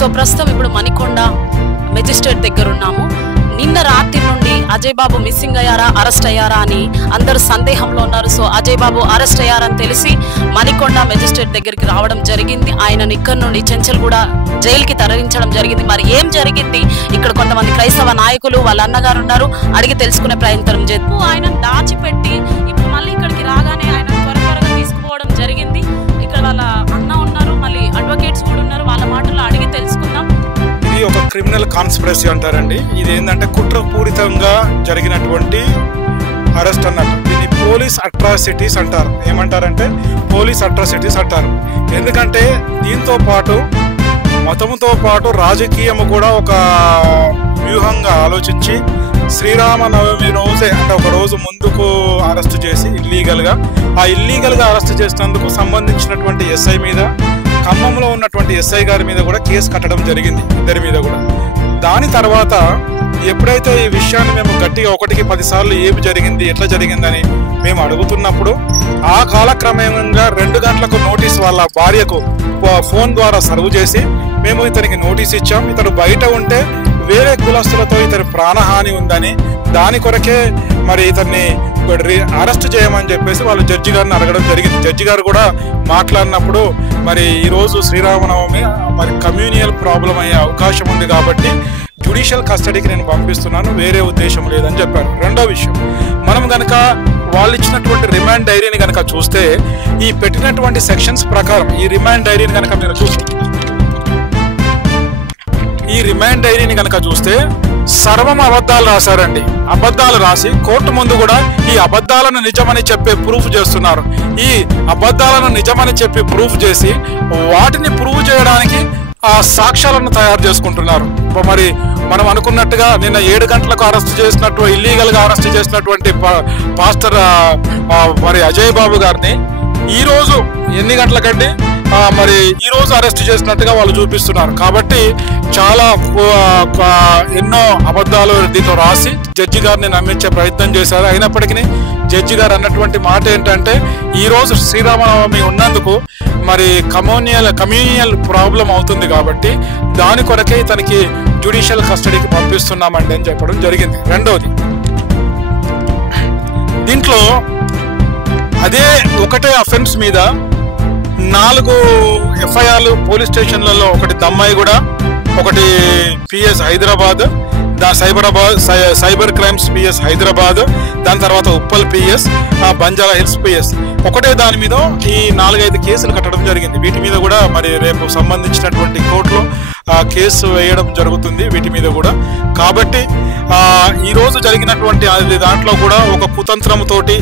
So ప్రస్తుతం ఇప్పుడు Manikonda magistrate దగ్గర ఉన్నాము. నిన్న రాత్రి నుండి అజయ్ బాబు మిస్సింగ్ అయ్యారా, అరెస్ట్ అయ్యారా అని అందరూ సందేహంలో ఉన్నారు. సో అజయ్ బాబు అరెస్ట్ అయ్యారని తెలిసి మణికొండ మెజిస్ట్రేట్ దగ్గరికి రావడం జరిగింది. ఆయనను ఇక్కడ నుండి చెంచల్గూడ జైలుకి తరలించడం జరిగింది. మరి ఏం జరిగింది, ఇక్కడ కొంతమంది క్రైస్తవ నాయకులు వాళ్ళ అన్నగారు ఉన్నారు, అడిగి తెలుసుకునే ప్రయత్నం చేద్దాం. ఆయన దాచిపెట్టి ఇప్పుడు మళ్ళీ ఇక్కడికి రాగానే ఆయన త్వరగా తీసుకుపోవడం జరిగింది. ఇక్కడ వాళ్ళ అన్న ఉన్నారు, మళ్ళీ అడ్వకేట్స్ కూడా ఉన్నారు, వాళ్ళ మాటల్లో అడిగి తెలుసుకుందాం. ఇది ఒక క్రిమినల్ కాన్స్పిరసీ అంటారండి. ఇది ఏంటంటే కుట్రపూరితంగా జరిగినటువంటి అరెస్ట్ అన్నట్టు. దీన్ని పోలీస్ అట్రాసిటీస్ అంటారు. ఏమంటారంటే పోలీస్ అట్రాసిటీస్ అంటారు. ఎందుకంటే దీంతో పాటు మతముతో పాటు రాజకీయము కూడా ఒక వ్యూహంగా ఆలోచించి శ్రీరామనవమి రోజే అంటే ఒక రోజు ముందుకు అరెస్ట్ చేసి ఇల్లీగల్గా అరెస్ట్ చేసినందుకు సంబంధించినటువంటి ఎస్ఐ మీద, ఖమ్మంలో ఉన్నటువంటి ఎస్ఐ గారి మీద కూడా కేసు కట్టడం జరిగింది, ఇద్దరి మీద కూడా. దాని తర్వాత ఎప్పుడైతే ఈ విషయాన్ని మేము గట్టిగా 1కి 10 సార్లు ఏమి జరిగింది, ఎట్లా జరిగిందని మేము అడుగుతున్నప్పుడు ఆ కాలక్రమంగా 2 గంటలకు నోటీస్ వాళ్ళ భార్యకు ఫోన్ ద్వారా సర్వ్ చేసి మేము ఇతనికి నోటీస్ ఇచ్చాం, ఇతడు బయట ఉంటే వేరే కులస్తులతో ఇతని ప్రాణహాని ఉందని, దాని కొరకే మరి ఇతన్ని అరెస్ట్ చేయమని చెప్పేసి వాళ్ళు జడ్జి గారిని అడగడం జరిగింది. జడ్జి గారు కూడా మాట్లాడినప్పుడు మరి ఈరోజు శ్రీరామనవమి, మరి కమ్యూనియల్ ప్రాబ్లం అయ్యే అవకాశం ఉంది కాబట్టి జ్యుడిషియల్ కస్టడీకి నేను పంపిస్తున్నాను, వేరే ఉద్దేశం లేదని చెప్పారు. రెండో విషయం, మనం గనక వాళ్ళు ఇచ్చినటువంటి రిమాండ్ డైరీని గనక చూస్తే ఈ పెట్టినటువంటి సెక్షన్స్ ప్రకారం ఈ రిమాండ్ డైరీని గనక మీరు చూస్తే సర్వం అబద్ధాలు రాశారండి. అబద్ధాలు రాసి కోర్టు ముందు కూడా ఈ అబద్ధాలను నిజమని చెప్పి ప్రూఫ్ చేస్తున్నారు. ఈ అబద్ధాలను నిజమని చెప్పి ప్రూఫ్ చేసి వాటిని ప్రూవ్ చేయడానికి ఆ సాక్ష్యాలను తయారు చేసుకుంటున్నారు. మరి మనం అనుకున్నట్టుగా నిన్న 7 గంటలకు ఇల్లీగల్ గా అరెస్ట్ చేసినటువంటి పాస్టర్ మరి అజయ్ బాబు గారిని ఈ రోజు ఎన్ని గంటలకండి మరి ఈ రోజు అరెస్ట్ చేసినట్టుగా వాళ్ళు చూపిస్తున్నారు. కాబట్టి చాలా ఎన్నో అబద్ధాలు దీంతో రాసి జడ్జి గారిని నమ్మించే ప్రయత్నం చేశారు. అయినప్పటికీ జడ్జి గారు అన్నటువంటి మాట ఏంటంటే ఈ రోజు శ్రీరామనవమి ఉన్నందుకు మరి కమ్యూనియల్ ప్రాబ్లం అవుతుంది కాబట్టి దాని కొరకే ఇతనికి జ్యుడిషియల్ కస్టడీకి పంపిస్తున్నామండి అని చెప్పడం జరిగింది. రెండవది, దీంట్లో అదే ఒకటే అఫెన్స్ మీద 4 ఎఫ్ఐఆర్లు పోలీస్ స్టేషన్లలో, ఒకటి దమ్మాయిగూడ, ఒకటి PS Hyderabad, cyber crimes PS Hyderabad, దాని తర్వాత Uppal PS, Banjara hills PS, ఒకటే దాని మీద ఈ 4-5 కేసులు కట్టడం జరిగింది. వీటి మీద కూడా మరి రేపు సంబంధించినటువంటి కోర్టులో కేసు వేయడం జరుగుతుంది వీటి మీద కూడా. కాబట్టి ఈరోజు జరిగినటువంటి దాంట్లో కూడా ఒక కుతంత్రంతోటి,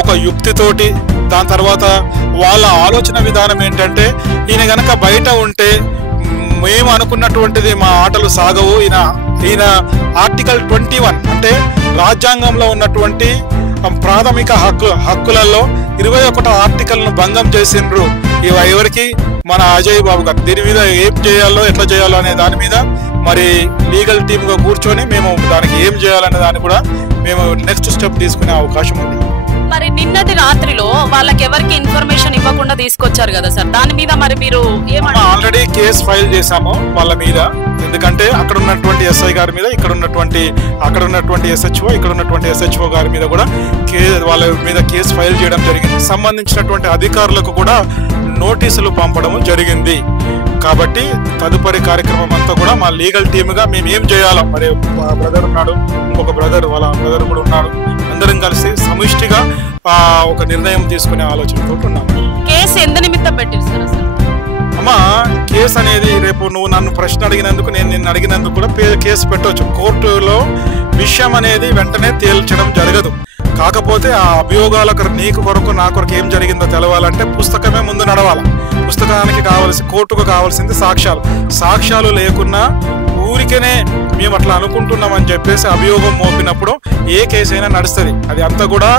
ఒక యుక్తితోటి, దాని తర్వాత వాళ్ళ ఆలోచన విధానం ఏంటంటే ఈయన గనక బయట ఉంటే మేము అనుకున్నటువంటిది మా ఆటలు సాగవు. ఈయన ఆర్టికల్ 21 అంటే రాజ్యాంగంలో ఉన్నటువంటి ప్రాథమిక హక్కులలో 21వ ఆర్టికల్ను భంగం చేసిండ్రు ఎవరికి, మన అజయ్ బాబు గారు. దీని మీద ఏం చేయాలో, ఎట్లా చేయాలో అనే దాని మీద మరి లీగల్ టీమ్గా కూర్చొని మేము దానికి ఏం చేయాలనే దాన్ని కూడా మేము నెక్స్ట్ స్టెప్ తీసుకునే అవకాశం ఉంది. మరి నిన్నటి రాత్రిలో వాళ్ళకి ఎవరికి ఇన్ఫర్మేషన్ ఇవ్వకుండా తీసుకొచ్చారు కదా సార్, దాని మీద మరి మీరు ఆల్రెడీ కేసు ఫైల్ చేశాము వాళ్ళ మీద. ఎందుకంటే అక్కడ ఉన్నటువంటి ఎస్ఐ గారి మీద, అక్కడ ఉన్నటువంటి ఎస్హెచ్ఓ, ఇక్కడ ఉన్నటువంటి ఎస్హెచ్ఓ గారి మీద కూడా వాళ్ళ మీద కేసు ఫైల్ చేయడం జరిగింది. సంబంధించినటువంటి అధికారులకు కూడా నోటీసులు పంపడం జరిగింది. కాబట్టి తదుపరి కార్యక్రమం అంతా కూడా మా లీగల్ టీమ్గా మేము ఏం చేయాలో, మరి బ్రదర్ ఉన్నాడు, ఇంకొక బ్రదర్ వాళ్ళ బ్రదర్ కూడా ఉన్నాడు, అందరం కలిసి సమిష్టిగా ఒక నిర్ణయం తీసుకునే ఆలోచనతో ఉన్నాము. కేసు ఎంత నిమిత్తం పెట్టారు సార్ అసలు? అమ్మా, కేసు అనేది రేపు నువ్వు నన్ను ప్రశ్న అడిగినందుకు, నేను నిన్ను అడిగినందుకు కూడా కేసు పెట్టవచ్చు. కోర్టులో విషయం అనేది వెంటనే తేల్చడం జరగదు. కాకపోతే ఆ అభియోగాలకు నీకు కొరకు నా కొరకు ఏం జరిగిందో తెలవాలంటే పుస్తకమే ముందు నడవాలి. పుస్తకానికి కోర్టుకు కావాల్సింది సాక్ష్యాలు లేకున్నా ఊరికేనే మేము అట్లా అనుకుంటున్నామని చెప్పేసి అభియోగం మోపినప్పుడు ఏ కేసు అయినా నడుస్తుంది. అది అంతా కూడా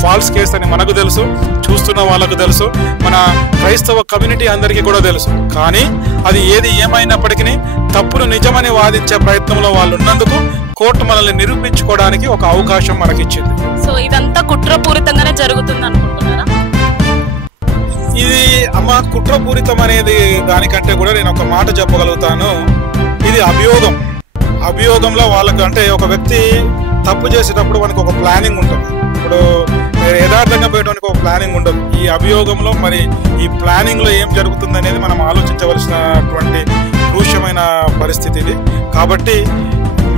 ఫాల్స్ కేసు అని మనకు తెలుసు, చూస్తున్న వాళ్ళకు తెలుసు, మన క్రైస్తవ కమ్యూనిటీ అందరికీ కూడా తెలుసు. కానీ అది ఏది ఏమైనప్పటికీ తప్పును నిజమని వాదించే ప్రయత్నంలో వాళ్ళు ఉన్నందుకు కోర్టు మనల్ని నిరూపించుకోవడానికి ఒక అవకాశం మనకిచ్చింది. సో ఇదంతా కుట్రపూరితంగానే జరుగుతుంది అనుకుంటున్నారా? ఇది అమ్మ కుట్రపూరితం అనేది దానికంటే కూడా నేను ఒక మాట చెప్పగలుగుతాను. ఇది అభియోగంలో వాళ్ళకు అంటే ఒక వ్యక్తి తప్పు చేసేటప్పుడు మనకు ఒక ప్లానింగ్ ఉంటుంది. ఇప్పుడు యథార్థంగా పోయడానికి ఒక ప్లానింగ్ ఉండదు. ఈ అభియోగంలో మరి ఈ ప్లానింగ్లో ఏం జరుగుతుంది అనేది మనం ఆలోచించవలసినటువంటి క్రూష్యమైన పరిస్థితి ఇది. కాబట్టి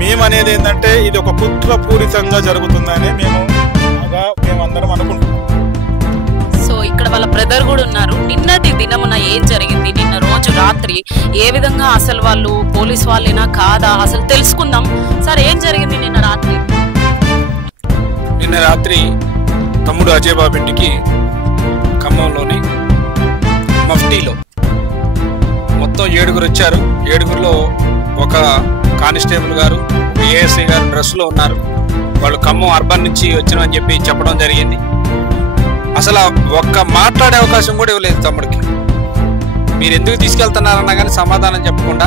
మేము అనేది ఏంటంటే ఇది ఒక కుట్రపూరితంగా జరుగుతుందని మేమందరం అనుకుంటున్నాం. సో ఇక్కడ వాళ్ళ బ్రదర్ కూడా ఉన్నారు. నిన్నటి దినమున ఏం జరిగింది, నిన్న రోజు రాత్రి ఏ విధంగా అసలు వాళ్ళు పోలీస్ వాళ్ళేనా కాదా అసలు తెలుసుకుందాం. సార్ ఏం జరిగింది నిన్న రాత్రి? నిన్న రాత్రి తమ్ముడు అజయ్ బాబు ఇంటికి ఖమ్మంలోని మఫ్టీలో మొత్తం 7 వచ్చారు. 7లో ఒక కానిస్టేబుల్ గారు, ఒక ఏఎస్ఐ గారు డ్రెస్లో ఉన్నారు. వాళ్ళు ఖమ్మం అర్బన్ నుంచి వచ్చినామని చెప్పి చెప్పడం జరిగింది. అసలు ఒక్క మాట్లాడే అవకాశం కూడా ఇవ్వలేదు తమ్ముడికి. మీరు ఎందుకు తీసుకెళ్తున్నారన్నా కానీ సమాధానం చెప్పకుండా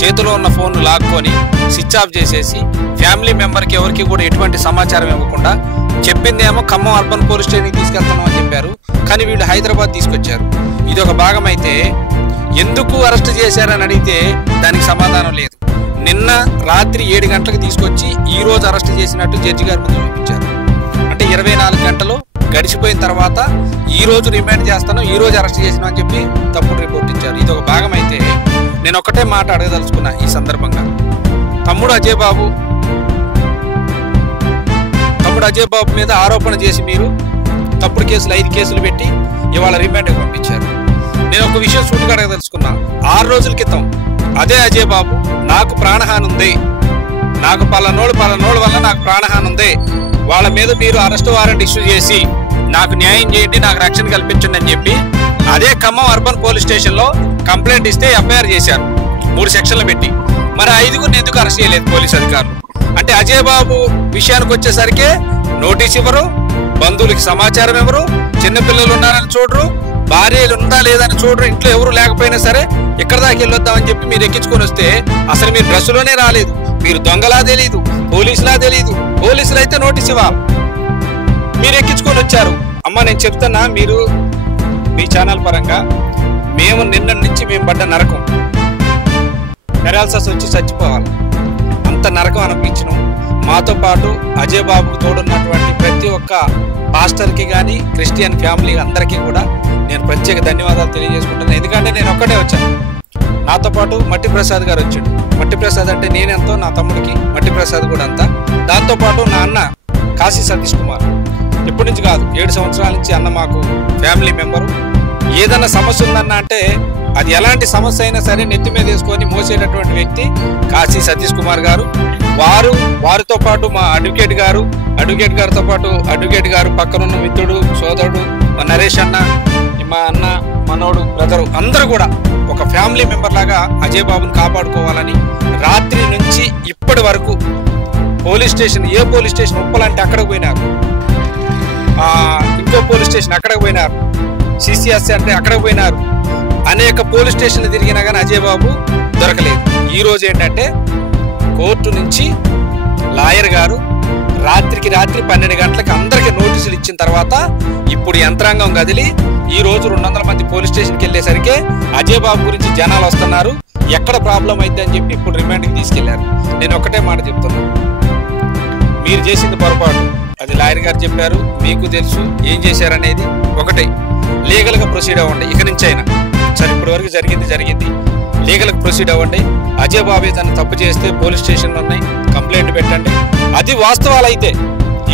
చేతిలో ఉన్న ఫోన్ లాక్కొని స్విచ్ ఆఫ్ చేసేసి ఫ్యామిలీ మెంబర్కి ఎవరికి కూడా ఎటువంటి సమాచారం ఇవ్వకుండా చెప్పిందేమో ఖమ్మం అర్బన్ పోలీస్ స్టేషన్కి తీసుకెళ్తున్నామని చెప్పారు. కానీ వీళ్ళు హైదరాబాద్ తీసుకొచ్చారు. ఇది ఒక భాగం అయితే ఎందుకు అరెస్ట్ చేశారని అడిగితే దానికి సమాధానం లేదు. నిన్న రాత్రి 7 గంటలకు తీసుకొచ్చి ఈ రోజు అరెస్ట్ చేసినట్టు జడ్జి గారి ముందు చూపించారు. అంటే 24 గంటలు గడిచిపోయిన తర్వాత ఈ రోజు రిమాండ్ చేస్తాను, ఈ రోజు అరెస్ట్ చేసినా అని చెప్పి తప్పుడు రిపోర్ట్ ఇచ్చారు. ఇది ఒక భాగం అయితే నేను ఒకటే మాట అడగదలుచుకున్నా ఈ సందర్భంగా. తమ్ముడు అజయ్ బాబు మీద ఆరోపణ చేసి మీరు తప్పుడు కేసులు 5 కేసులు పెట్టి ఇవాళ రిమాండ్కి పంపించారు. నేను ఒక విషయం సూటిగా అడగదలుచుకున్నా. 6 రోజుల క్రితం అదే అజయ్ బాబు నాకు ప్రాణహాని ఉంది, నాకు పలానోళ్ళ వల్ల నాకు ప్రాణహాని ఉంది, వాళ్ళ మీద మీరు అరెస్ట్ వారెంట్ ఇష్యూ చేసి నాకు న్యాయం చేయండి, నాకు రక్షణ కల్పించండి అని చెప్పి అదే ఖమ్మం అర్బన్ పోలీస్ స్టేషన్లో కంప్లైంట్ ఇస్తే ఎఫ్ఐఆర్ చేశారు 3 సెక్షన్లు పెట్టి. మరి 5 ఎందుకు అరెస్ట్ చేయలేదు పోలీస్ అధికారులు? అంటే అజయ్ బాబు విషయానికి వచ్చేసరికి నోటీస్ ఇవ్వరు, బంధువులకి సమాచారం ఇవ్వరు, చిన్నపిల్లలు ఉన్నారని చూడరు, భార్యలు ఉందా లేదని చూడరు, ఇంట్లో ఎవరు లేకపోయినా సరే ఎక్కడ దాకా వెళ్ళొద్దామని చెప్పి మీరు ఎక్కించుకొని వస్తే అసలు మీరు డ్రెస్సులోనే రాలేదు, మీరు దొంగలా తెలీదు, పోలీసులా తెలీదు, పోలీసులు అయితే నోటీస్ ఇవ్వాలి, మీరు ఎక్కించుకొని వచ్చారు. అమ్మ నేను చెప్తున్నా, మీరు మీ ఛానల్ పరంగా మేము నిన్న నుంచి మేము పడ్డ నరకం పెరాల్సస్ వచ్చి చచ్చిపోవాలి, అంత నరకం అనిపించడం. మాతో పాటు అజయ్ బాబుకు తోడున్నటువంటి ప్రతి ఒక్క పాస్టర్కి కానీ క్రిస్టియన్ ఫ్యామిలీ అందరికీ కూడా నేను ప్రత్యేక ధన్యవాదాలు తెలియజేసుకుంటున్నాను. ఎందుకంటే నేను ఒక్కడే వచ్చాను, నాతో పాటు మట్టి ప్రసాద్ గారు వచ్చాడు. మట్టి ప్రసాద్ అంటే నేనెంతో నా తమ్ముడికి మట్టి ప్రసాద్ కూడా అంతా. దాంతోపాటు నా అన్న కాశీ సతీష్ కుమార్ ఎప్పటి నుంచి కాదు 7 సంవత్సరాల నుంచి అన్న మాకు ఫ్యామిలీ మెంబరు. ఏదన్నా సమస్య ఉందన్న అంటే అది ఎలాంటి సమస్య అయినా సరే నెత్తి మీద వేసుకొని మోసేటటువంటి వ్యక్తి కాశీ సతీష్ కుమార్ గారు. వారితో పాటు మా అడ్వకేట్ గారితో పాటు అడ్వకేట్ గారు పక్కనున్న మిత్రుడు సోదరుడు మా నరేష్ అన్న, మా అన్న, మనోడు, బ్రదరు అందరూ కూడా ఒక ఫ్యామిలీ మెంబర్ లాగా అజయ్ బాబుని కాపాడుకోవాలని రాత్రి నుంచి ఇప్పటి వరకు పోలీస్ స్టేషన్, ఏ పోలీస్ స్టేషన్ ఉప్పలంటే అక్కడికి పోయినారు, ఇంకో పోలీస్ స్టేషన్ అక్కడికి పోయినారు, సిసిఎస్ అంటే అక్కడికి పోయినారు, అనేక పోలీస్ స్టేషన్లు తిరిగినా కానీ అజయ్ బాబు దొరకలేదు. ఈ రోజు ఏంటంటే కోర్టు నుంచి లాయర్ గారు రాత్రికి రాత్రి 12 గంటలకు అందరికీ నోటీసులు ఇచ్చిన తర్వాత ఇప్పుడు యంత్రాంగం కదిలి ఈ రోజు 200 మంది పోలీస్ స్టేషన్కి వెళ్ళేసరికి అజయ్ బాబు గురించి జనాలు వస్తున్నారు, ఎక్కడ ప్రాబ్లం అయితే అని చెప్పి ఇప్పుడు రిమాండ్కి తీసుకెళ్లారు. నేను ఒకటే మాట చెప్తున్నాను, మీరు చేసింది పొరపాటు, అది లాయర్ గారు చెప్పారు, మీకు తెలుసు ఏం చేశారనేది. ఒకటే లీగల్గా ప్రొసీడ్ అవ్వండి, ఇక నుంచి అయినా సరే ఇప్పటి వరకు జరిగింది లీగల్గా ప్రొసీడ్ అవ్వండి. అజయ్ బాబు ఏదైనా తప్పు చేస్తే పోలీస్ స్టేషన్లు ఉన్నాయి, కంప్లైంట్ పెట్టండి. అది వాస్తవాలు అయితే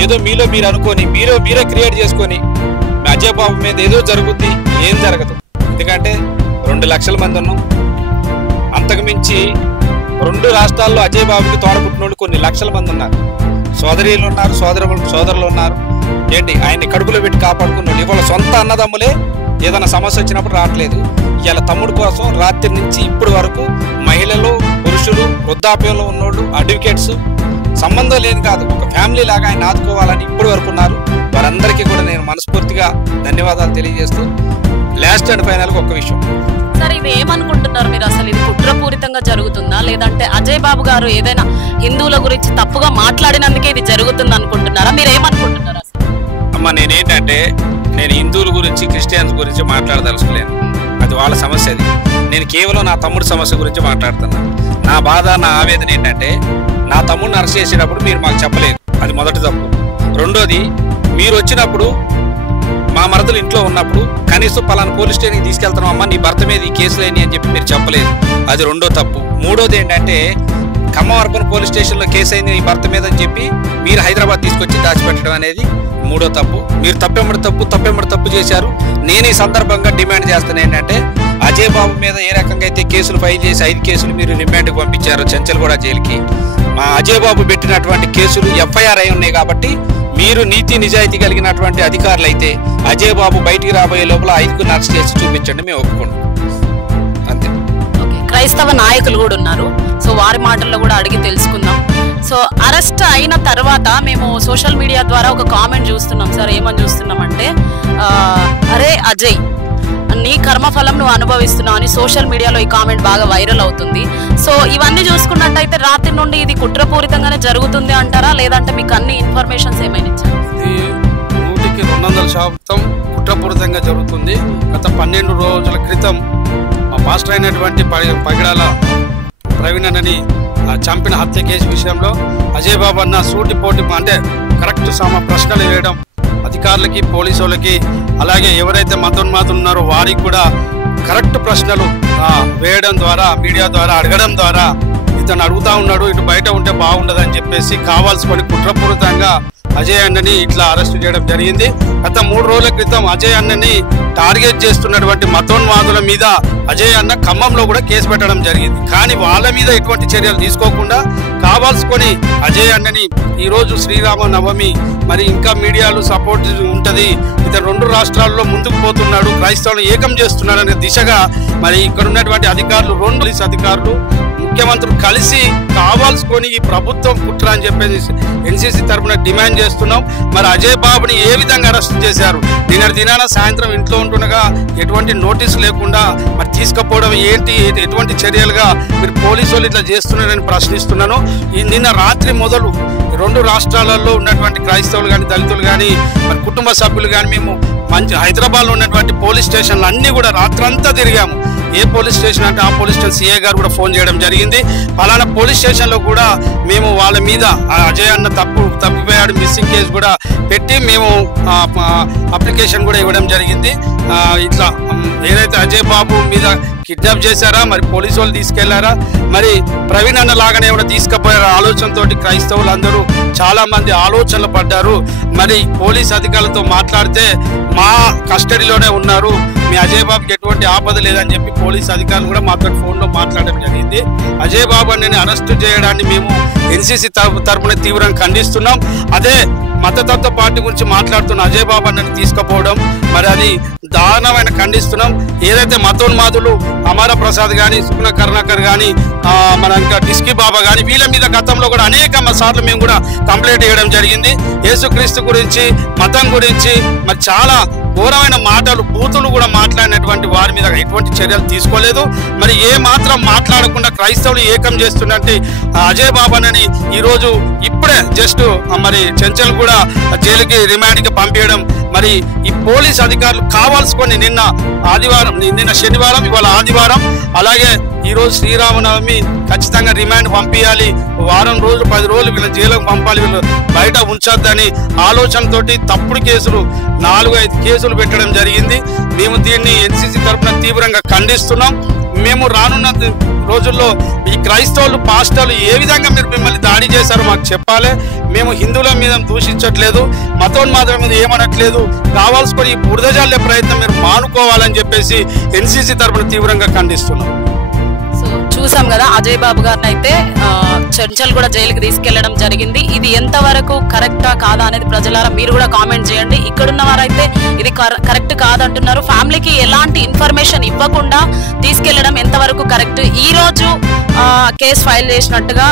ఏదో మీలో మీరు అనుకొని మీరే క్రియేట్ చేసుకొని అజయ్ బాబు మీద ఏదో జరుగుద్ది, ఏం జరగదు. ఎందుకంటే 2 లక్షల మంది ఉన్నాం, అంతకుమించి 2 రాష్ట్రాల్లో అజయ్ బాబుకి తోడబుట్టినోళ్ళు కొన్ని లక్షల మంది ఉన్నారు, సోదరీలు ఉన్నారు, సోదరులు ఉన్నారు. ఏంటి ఆయన్ని కడుపులో పెట్టి కాపాడుకున్నాడు. ఇవాళ సొంత అన్నదమ్ములే ఏదైనా సమస్య వచ్చినప్పుడు రావట్లేదు. ఇవాళ తమ్ముడు కోసం రాత్రి నుంచి ఇప్పటి వరకు మహిళలు, పురుషులు, వృద్ధాప్యంలో ఉన్నోళ్ళు, అడ్వకేట్స్, సంబంధం లేదు కాదు, ఒక ఫ్యామిలీ లాగా ఆయన ఆదుకోవాలని ఇప్పటి వరకు ఉన్నారు. వారందరికీ కూడా నేను మనస్ఫూర్తిగా ధన్యవాదాలు తెలియజేస్తూ లాస్ట్ అండ్ ఫైనల్గా ఒక్క విషయం సార్, ఇది ఏమనుకుంటున్నారు మీరు? అసలు ఇది కుట్రపూరితంగా జరుగుతుందా, లేదంటే అజయ్ బాబు గారు ఏదైనా హిందువుల గురించి తప్పుగా మాట్లాడినందుకే ఇది జరుగుతుంది అనుకుంటున్నారా? మీరు ఏమనుకుంటున్నారు అసలు? అమ్మ నేనేంటంటే నేను హిందువుల గురించి క్రిస్టియన్స్ గురించి మాట్లాడదలుచుకోలేను, అది వాళ్ళ సమస్య. అది నేను కేవలం నా తమ్ముడి సమస్య గురించి మాట్లాడుతున్నా. నా బాధ, నా ఆవేదన ఏంటంటే నా తమ్ముడిని అరెస్ట్ చేసేటప్పుడు మీరు మాకు చెప్పలేదు. అది మొదటి తప్పు. రెండోది, మీరు వచ్చినప్పుడు మా మరదలు ఇంట్లో ఉన్నప్పుడు కనీసం పలానా పోలీస్ స్టేషన్కి తీసుకెళ్తాం అమ్మ, నీ భర్త మీద ఈ కేసులేని అని చెప్పి మీరు చెప్పలేదు. అది రెండో తప్పు. మూడోది ఏంటంటే ఖమ్మం అర్బన్ పోలీస్ స్టేషన్లో కేసు అయింది నీ భర్త మీద అని చెప్పి మీరు హైదరాబాద్ తీసుకొచ్చి దాచిపెట్టడం అనేది మూడో తప్పు. మీరు తప్పెమ్మడి తప్పు చేశారు. నేను ఈ సందర్భంగా డిమాండ్ చేస్తాను ఏంటంటే అజయ్ బాబు మీద ఏ రకంగా అయితే కేసులు ఫైల్ చేసి 5 కేసులు మీరు రిమాండ్కి పంపించారో చెంచల్గూడ జైలుకి, మా అజయ్ బాబు పెట్టినటువంటి కేసులు FIR అయి ఉన్నాయి కాబట్టి మీరు నీతి నిజాయితీ కలిగినటువంటి అధికారులు అయితే అజయ్ బాబు బయటికి రాబోయే లోపల 5 అరెస్ట్ చేసి చూపించండి, మేము ఒప్పుకుంటాం. అంతే. క్రైస్తవ నాయకులు కూడా ఉన్నారు, సో వారి మాటల్లో కూడా అడిగి తెలుసుకుందాం. సో అరెస్ట్ అయిన తర్వాత మేము సోషల్ మీడియా ద్వారా ఒక కామెంట్ చూస్తున్నాం సార్. ఏమని చూస్తున్నామంటే, అరే అజయ్, నీ కర్మఫలం నువ్వు అనుభవిస్తున్నావు అని సోషల్ మీడియాలో ఈ కామెంట్ బాగా వైరల్ అవుతుంది. సో ఇవన్నీ చూసుకున్నట్టయితే రాత్రి నుండి ఇది కుట్రపూరితంగానే జరుగుతుంది అంటారా, లేదంటే మీకు అన్ని ఇన్ఫర్మేషన్స్ ఏమైనా ఇచ్చారు? ఇది 100కి 200% కుట్రపూరితంగా జరుగుతుంది. గత 12 రోజుల క్రితం మా పాస్టర్ అయినటువంటి పగిడాల ప్రవీణ్ అన్నని చంపిన హత్య కేసు విషయంలో అజయ్ బాబు అన్న సూటిపోటి అంటే కరెక్ట్ ప్రశ్నలు వేయడం అధికారులకి, పోలీసు వాళ్ళకి, అలాగే ఎవరైతే మతోన్మాదులు ఉన్నారో వారికి కూడా కరెక్ట్ ప్రశ్నలు వేయడం ద్వారా, మీడియా ద్వారా అడగడం ద్వారా ఇతను అడుగుతా ఉన్నాడు, ఇటు బయట ఉంటే బాగుండదని చెప్పేసి కావాల్సుకొని కుట్రపూరితంగా అజయ్ అన్నని ఇట్లా అరెస్ట్ చేయడం జరిగింది. గత 3 రోజుల క్రితం అజయ్ అన్నని టార్గెట్ చేస్తున్నటువంటి మతోన్మాదుల మీద అజయ్ అన్న ఖమ్మంలో కూడా కేసు పెట్టడం జరిగింది. కానీ వాళ్ళ మీద ఎటువంటి చర్యలు తీసుకోకుండా కావాల్సుకొని అజయ్ అన్నని ఈరోజు శ్రీరామ నవమి, మరి ఇంకా మీడియాలో సపోర్ట్ ఉంటుంది, ఇతను 2 రాష్ట్రాల్లో ముందుకు పోతున్నాడు, క్రైస్తవులను ఏకం చేస్తున్నాడు అనే దిశగా మరి ఇక్కడ ఉన్నటువంటి అధికారులు, 2 పోలీస్ అధికారులు, ముఖ్యమంత్రులు కలిసి కావాల్సుకొని ఈ ప్రభుత్వం కుట్ర అని చెప్పేసి NCC తరఫున డిమాండ్ చేస్తున్నాం. మరి అజయ్ బాబుని ఏ విధంగా అరెస్ట్ చేశారు? నిన్నటి దినాన సాయంత్రం ఇంట్లో ఉంటుండగా ఎటువంటి నోటీసు లేకుండా మరి తీసుకుపోవడం ఏంటి, ఎటువంటి చర్యలుగా మీరు పోలీసు వాళ్ళు ఇట్లా చేస్తున్నారని ప్రశ్నిస్తున్నాను. నిన్న రాత్రి మొదలు 2 రాష్ట్రాలలో ఉన్నటువంటి క్రైస్తవులు కానీ, దళితులు కానీ, మరి కుటుంబ సభ్యులు కానీ మేము హైదరాబాద్లో ఉన్నటువంటి పోలీస్ స్టేషన్లు అన్నీ కూడా రాత్రంతా తిరిగాము. ఏ పోలీస్ స్టేషన్ అంటే ఆ పోలీస్ స్టేషన్ CA గారు కూడా ఫోన్ చేయడం జరిగింది. పలానా పోలీస్ స్టేషన్లో కూడా మేము వాళ్ళ మీద అజయ్ అన్న తప్పిపోయాడు మిస్సింగ్ కేసు కూడా పెట్టి మేము అప్లికేషన్ కూడా ఇవ్వడం జరిగింది. ఇట్లా ఏదైతే అజయ్ బాబు మీద కిడ్నాప్ చేశారా, మరి పోలీసు వాళ్ళు తీసుకెళ్లారా, మరి ప్రవీణ్ అన్న లాగానే ఏమైనా తీసుకుపోయారా ఆలోచనతో క్రైస్తవులు అందరూ చాలా మంది ఆలోచనలు పడ్డారు. మరి పోలీస్ అధికారులతో మాట్లాడితే మా కస్టడీలోనే ఉన్నారు, మీ అజయ్ బాబుకి ఎటువంటి ఆపద లేదని చెప్పి పోలీస్ అధికారులు కూడా మాతో ఫోన్లో మాట్లాడడం జరిగింది. అజయ్ బాబు అన్నని అరెస్ట్ చేయడాన్ని మేము NCC తరఫున తీవ్రంగా ఖండిస్తున్నాం. అదే మతతత్వ పార్టీ గురించి మాట్లాడుతున్న అజయ్ బాబు అన్నని తీసుకుపోవడం మరి అది దారుణమైన ఖండిస్తున్నాం. ఏదైతే మతోన్మాదులు అమర ప్రసాద్ కానీ, సుగుణ కరుణాకర్ కానీ, మన ఇంకా డిస్కీ బాబా కానీ వీళ్ళ మీద గతంలో కూడా అనేక సార్లు మేము కూడా కంప్లైంట్ చేయడం జరిగింది. యేసుక్రీస్తు గురించి, మతం గురించి మరి చాలా ఘోరమైన మాటలు, బూతులు కూడా మాట్లాడినటువంటి వారి మీద ఎటువంటి చర్యలు తీసుకోలేదు. మరి ఏ మాత్రం మాట్లాడకుండా క్రైస్తవులు ఏకం చేస్తున్నట్టు అజయ్ బాబానని ఈరోజు ఇప్పుడే జస్ట్ మరి చెంచల్ కూడా జైలుకి రిమాండ్కి పంపించడం, మరి ఈ పోలీస్ అధికారులు కావాల్సుకొని నిన్న శనివారం, ఇవాళ ఆదివారం, అలాగే ఈరోజు శ్రీరామనవమి ఖచ్చితంగా రిమాండ్ పంపించాలి, వారం రోజులు 10 రోజులు వీళ్ళ జైలుకు పంపాలి, వీళ్ళు బయట ఉంచొద్దని ఆలోచనతోటి తప్పుడు కేసులు 4-5 కేసులు పెట్టడం జరిగింది. మేము దీన్ని NCC తరఫున తీవ్రంగా ఖండిస్తున్నాం. మేము రానున్న రోజుల్లో ఈ క్రైస్తవులు, పాస్టర్లు ఏ విధంగా మీరు మిమ్మల్ని దాడి చేశారో మాకు చెప్పాలి. మేము హిందువుల మీద దూషించట్లేదు, మతోన్మాదుల మీద ఏమనట్లేదు, కావాల్సుకొని ఈ బురద జల్లే ప్రయత్నం మీరు మానుకోవాలని చెప్పేసి NCC తరఫున తీవ్రంగా ఖండిస్తున్నాం. చూసాం కదా, అజయ్ బాబు గారిని అయితే చెంచల్ కూడా జైలుకి తీసుకెళ్లడం జరిగింది. ఇది ఎంతవరకు కరెక్టా కాదా అనేది ప్రజలారా మీరు కూడా కామెంట్ చేయండి. ఇక్కడున్న వారైతే ఇది కరెక్ట్ కాదంటున్నారు. ఫ్యామిలీకి ఎలాంటి ఇన్ఫర్మేషన్ ఇవ్వకుండా తీసుకెళ్లడం ఎంతవరకు కరెక్ట్? ఈ రోజు కేసు ఫైల్ చేసినట్టుగా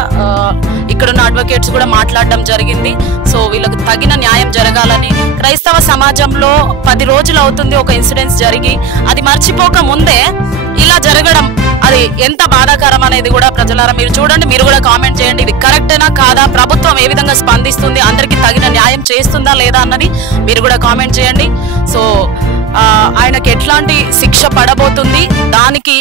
ఇక్కడున్న అడ్వకేట్స్ కూడా మాట్లాడడం జరిగింది. సో వీళ్ళకు తగిన న్యాయం జరగాలని, క్రైస్తవ సమాజంలో 10 రోజులు అవుతుంది ఒక ఇన్సిడెంట్స్ జరిగి, అది మర్చిపోక ముందే ఇలా జరగడం అది ఎంత బాధాకరం అనేది కూడా ప్రజలారా మీరు చూడండి, మీరు కూడా కామెంట్ చేయండి. ఇది కరెక్టేనా కాదా, ప్రభుత్వం ఏ విధంగా స్పందిస్తుంది, అందరికీ తగిన న్యాయం చేస్తుందా లేదా అన్నది మీరు కూడా కామెంట్ చేయండి. సో ఆయనకి ఎట్లాంటి శిక్ష పడబోతుంది, దానికి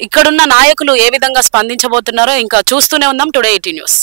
ఇక్కడున్న నాయకులు ఏ విధంగా స్పందించబోతున్నారో ఇంకా చూస్తూనే ఉందాం టుడే 18 న్యూస్.